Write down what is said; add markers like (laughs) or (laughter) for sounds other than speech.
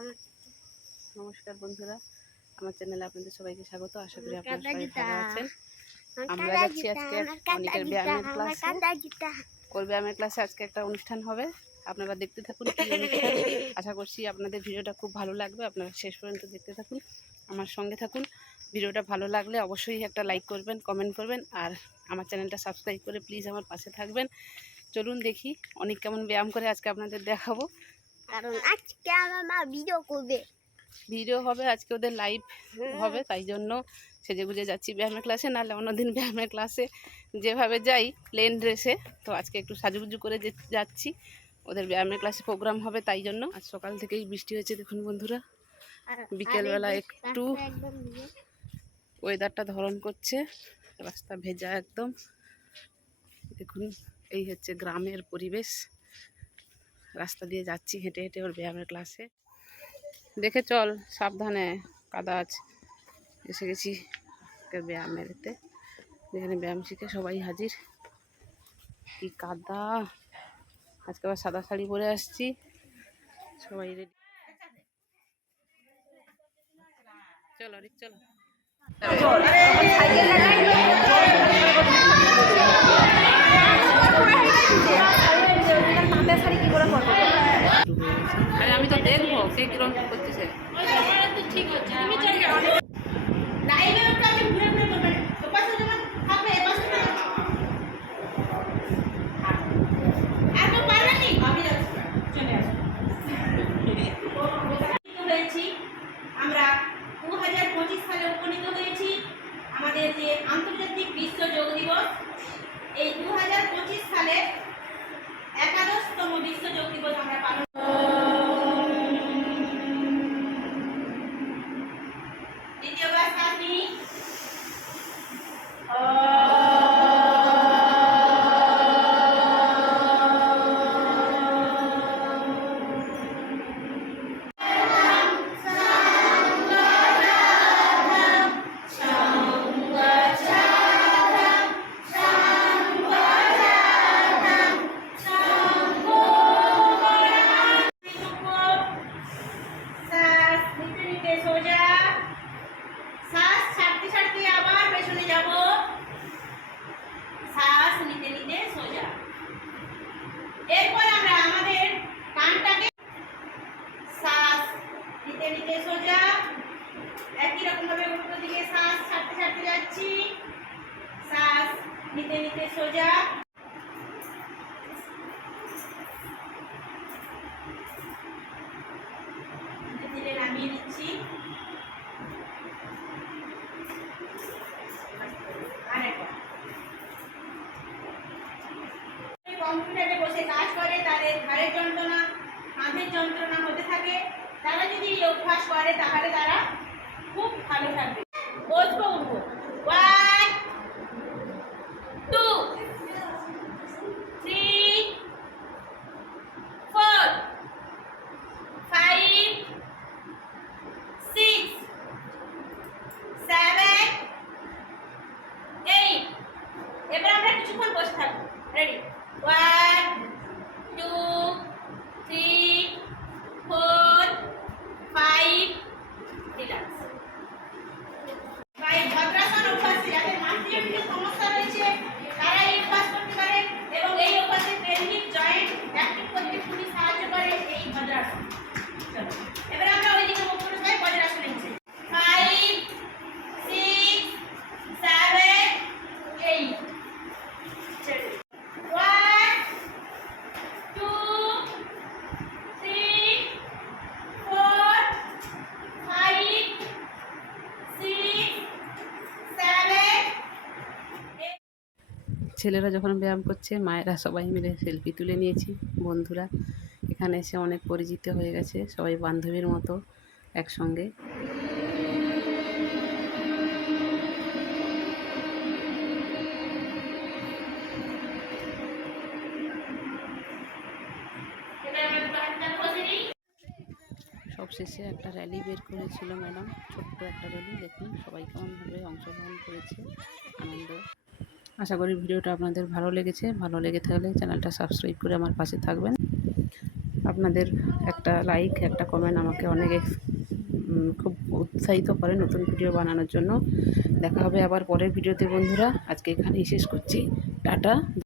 নমস্কার বন্ধুরা আমার চ্যানেলে আপনাদের সবাইকে স্বাগত। আশা করি আপনারা সবাই ভালো আছেন। আমরা যাচ্ছি আজকে অনেকের ব্যায়ামের ক্লাসে। ওর ব্যায়ামের ক্লাসে আজকে একটা অনুষ্ঠান হবে। আপনারা দেখতে থাকুন আশা করছি আপনাদের ভিডিওটা খুব ভালো লাগবে। আপনারা শেষ পর্যন্ত দেখতে থাকুন আমার সঙ্গে থাকুন। ভিডিওটা ভালো লাগলে অবশ্যই একটা লাইক করবেন কমেন্ট করবেন আর আমার চ্যানেলটা সাবস্ক্রাইব করে প্লিজ আমার পাশে থাকবেন। চলুন দেখি অনেক কেমন ব্যায়াম করে আজকে আপনাদের দেখাবো। কারণ আজকে আমার মা ভিডিও করবে। ভিডিও হবে আজকে ওদের লাইভ হবে তাই জন্য সেজে গুজে যাচ্ছি ব্যায়ামের ক্লাসে নাহলে অন্যদিন (laughs) ব্যায়ামের ক্লাসে যেভাবে যাই প্লেন ড্রেসে তো আজকে একটু সাজুগুজু করে যাচ্ছি ওদের ব্যায়ামের ক্লাসে প্রোগ্রাম হবে তাই জন্য। আজ সকাল থেকেই বৃষ্টি হয়েছে দেখুন বন্ধুরা। বিকেলবেলা একটু। ওয়েদারটা ধরন করছে রাস্তা ভেজা একদম। দেখুন এই হচ্ছে গ্রামের পরিবেশ। রাস্তা দিয়ে যাচ্ছি হেঁটে হেঁটে ওর ব্যায়ামের ক্লাসে। দেখে চল, সাবধানে কাদা আছে। এসে গেছি ওকে ব্যায়ামের এতে যেখানে ব্যায়াম শিখে সবাই হাজির। কি কাদা। আজকে আবার সাদা শাড়ি পরে আসছি। সবাই রেডি চলো, রিক, চলো। আরে আমি তো দেখব কে কিরম করতেছে। হয়েছি নিতে সোজা একই রকম ভাবে উল্টো দিকে শ্বাস ছাড়তে ছাড়তে যাচ্ছি। শ্বাস নিতে নিতে সোজা। ধীরে নামিয়ে দিচ্ছি কম্পিউটারে বসে কাজ করে, তাদের ঘাড়ের যন্ত্রণা, কাঁধের যন্ত্রণা হতে থাকে তারা যদি এই অভ্যাস করে তাহলে তারা খুব ভালো থাকবে। বসবো উঠবো। ছেলেরা যখন ব্যায়াম করছে, মায়েরা সবাই মিলে সেলফি তুলে নিয়েছি, বন্ধুরা। এখানে এসে অনেক পরিচিত হয়ে গেছে, সবাই বান্ধবীর মতো একসঙ্গে। সবশেষে একটা র্যালি বের করেছিল ম্যাডাম, ছোট্ট একটা র্যালি দেখুন সবাই কেমনভাবে অংশগ্রহণ করেছে, আনন্দ। আশা করি ভিডিওটা আপনাদের ভালো লেগেছে। ভালো লেগে থাকলে চ্যানেলটা সাবস্ক্রাইব করে আমার পাশে থাকবেন। আপনাদের একটা লাইক একটা কমেন্ট আমাকে অনেক খুব উৎসাহিত করে নতুন ভিডিও বানানোর জন্য। দেখা হবে আবার পরের ভিডিওতে বন্ধুরা। আজকে এখানেই শেষ করছি। টাটা।